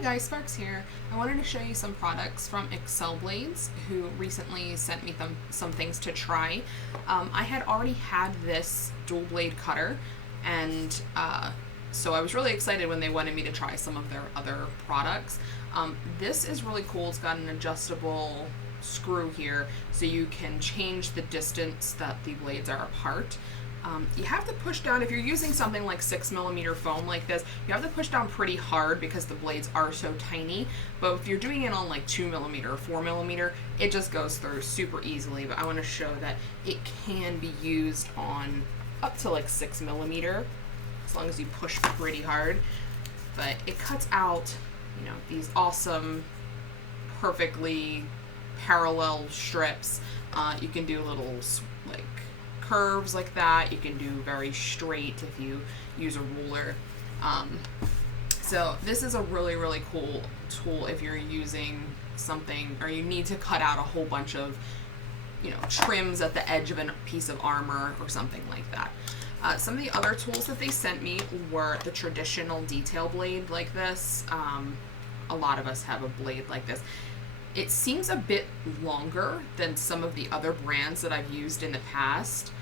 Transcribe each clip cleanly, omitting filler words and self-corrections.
Hi guys, Sparks here. I wanted to show you some products from Excel Blades, who recently sent me some things to try. I had already had this dual blade cutter, and so I was really excited when they wanted me to try some of their other products. This is really cool. It's got an adjustable screw here, so you can change the distance that the blades are apart. You have to push down, if you're using something like 6mm foam like this, you have to push down pretty hard because the blades are so tiny. But if you're doing it on like 2mm or 4mm, it just goes through super easily. But I want to show that it can be used on up to like 6mm, as long as you push pretty hard. But it cuts out, you know, these awesome, perfectly parallel strips. You can do little like curves like that. You can do very straight if you use a ruler. So this is a really cool tool if you're using something or you need to cut out a whole bunch of, you know, trims at the edge of a piece of armor or something like that. Some of the other tools that they sent me were the traditional detail blade like this. A lot of us have a blade like this. It seems a bit longer than some of the other brands that I've used in the past,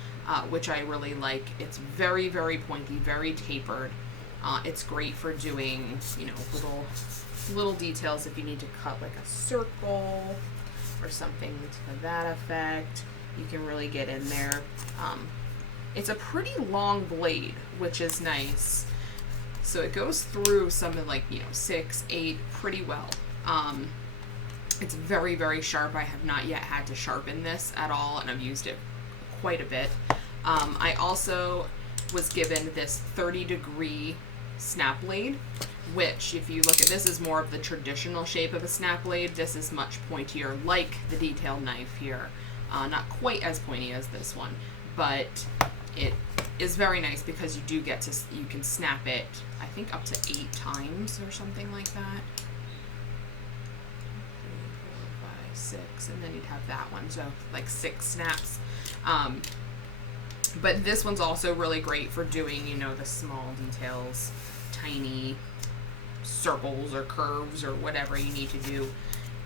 which I really like. It's very pointy, very tapered. It's great for doing, you know, little details if you need to cut like a circle or something to that effect. You can really get in there. It's a pretty long blade, which is nice. So it goes through some of like, you know, 6, 8 pretty well. It's very sharp. I have not yet had to sharpen this at all, and I've used it quite a bit. I also was given this 30-degree snap blade, which if you look at this is more of the traditional shape of a snap blade. This is much pointier, like the detail knife here. Not quite as pointy as this one, but it is very nice because you do get to, you can snap it, I think up to 8 times or something like that. 6, and then you'd have that one, so like 6 snaps. But this one's also really great for doing, you know, the small details, tiny circles or curves or whatever you need to do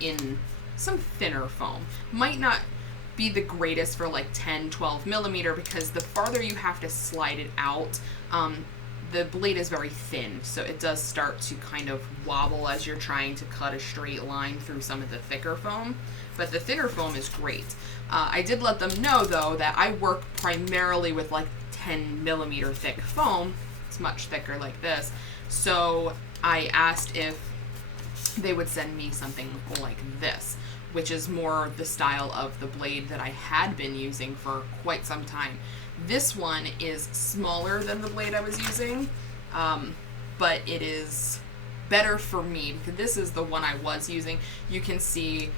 in some thinner foam. Might not be the greatest for like 10-12mm because the farther you have to slide it out, the blade is very thin, so it does start to kind of wobble as you're trying to cut a straight line through some of the thicker foam. But the thinner foam is great. I did let them know, though, that I work primarily with like 10mm thick foam. It's much thicker like this. So I asked if they would send me something like this, which is more the style of the blade that I had been using for quite some time. This one is smaller than the blade I was using, but it is better for me because this is the one I was using. You can see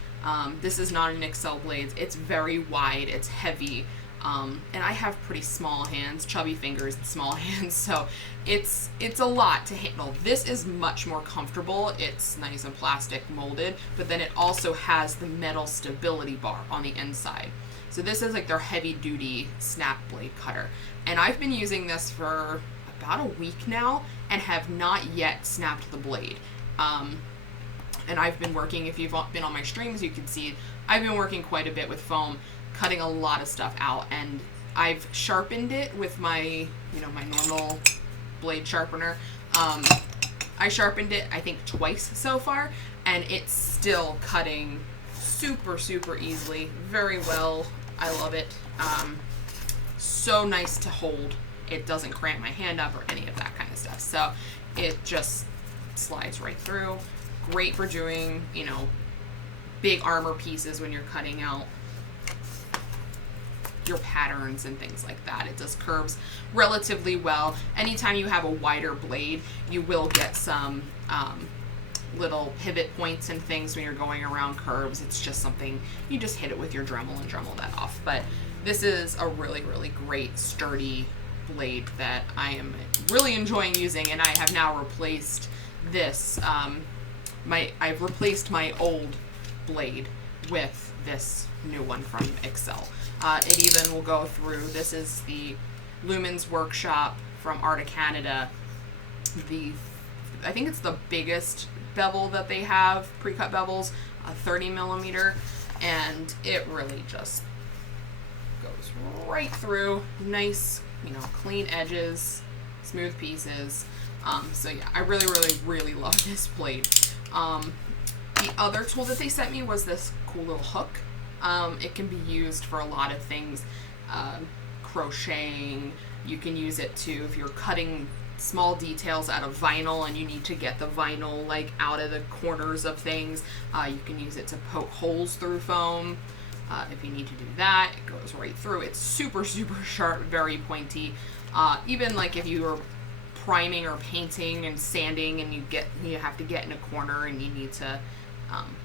this is not an Excel Blades. It's very wide, it's heavy, and I have pretty small hands, chubby fingers and small hands, so it's a lot to handle. This is much more comfortable. It's nice and plastic molded, but then it also has the metal stability bar on the inside. So this is like their heavy-duty snap blade cutter. And I've been using this for about a week now and have not yet snapped the blade. And I've been working, if you've been on my streams, you can see I've been working quite a bit with foam, cutting a lot of stuff out. And I've sharpened it with my, you know, my normal blade sharpener. I sharpened it, I think, twice so far, and it's still cutting super easily, very well. I love it. So nice to hold. It doesn't cramp my hand up or any of that kind of stuff. So it just slides right through. Great for doing, you know, big armor pieces when you're cutting out your patterns and things like that. It does curves relatively well. Anytime you have a wider blade, you will get some little pivot points and things when you're going around curves. It's just something, you just hit it with your Dremel and Dremel that off. But this is a really great sturdy blade that I am really enjoying using, and I have now replaced this. I've replaced my old blade with this new one from Excel. It even will go through, this is the Lumens Workshop from Art of Canada. The I think it's the biggest bevel that they have, pre-cut bevels, a 30 millimeter, and it really just goes right through. Nice, you know, clean edges, smooth pieces. So yeah, I really, really, really love this blade. The other tool that they sent me was this cool little hook. It can be used for a lot of things. Crocheting, you can use it to, if you're cutting small details out of vinyl and you need to get the vinyl like out of the corners of things, you can use it to poke holes through foam. If you need to do that, it goes right through. It's super, super sharp, very pointy. Even like if you are priming or painting and sanding and you have to get in a corner and you need to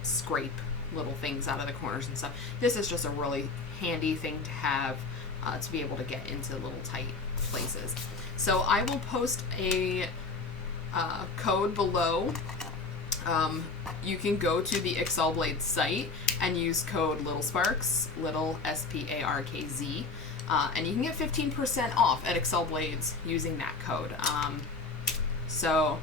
scrape little things out of the corners and stuff, this is just a really handy thing to have to be able to get into little tight places. So I will post a code below. You can go to the Excel Blades site and use code Little Sparks, little SPARKZ, and you can get 15% off at Excel Blades using that code. So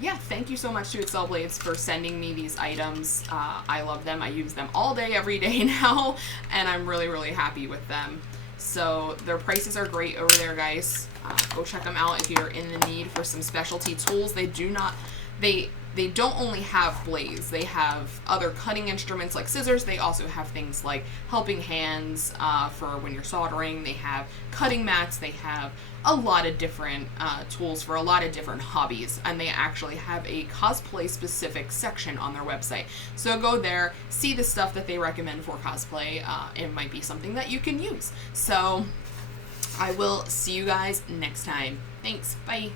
yeah, thank you so much to Excel Blades for sending me these items. I love them. I use them all day, every day now, and I'm really, really happy with them. So their prices are great over there, guys. Go check them out if you're in the need for some specialty tools. They don't only have blades. They have other cutting instruments like scissors. They also have things like helping hands for when you're soldering. They have cutting mats. They have a lot of different tools for a lot of different hobbies. And they actually have a cosplay specific section on their website. So go there, see the stuff that they recommend for cosplay. It might be something that you can use. So I will see you guys next time. Thanks. Bye.